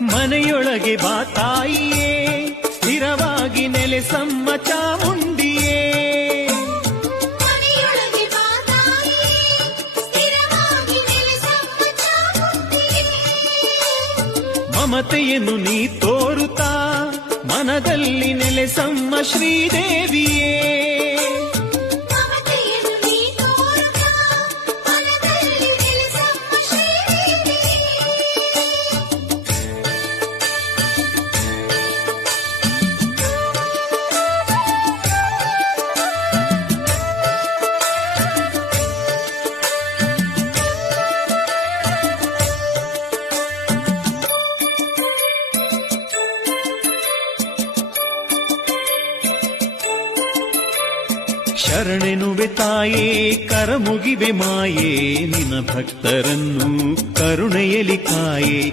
ಮನೆಯೊಳಗೆ ಬಾ ತಾಯಿಯೇ, ಸ್ಥಿರವಾಗಿ ನೆಲೆಸಮ್ಮ ಚಾಮುಂಡಿಯೇ. ಮಮತೆಯನ್ನು ನೀ ತೋರುತ್ತಾ ಮನದಲ್ಲಿ ನೆಲೆಸಮ್ಮ ಶ್ರೀದೇವಿಯೇ. ಶರಣೆನುವೆ ತಾಯೇ, ಕರಮುಗಿವೆ ಮಾಯೇ, ನಿನ್ನ ಭಕ್ತರನ್ನು ಕರುಣೆಯಲಿ ಕಾಯೇ.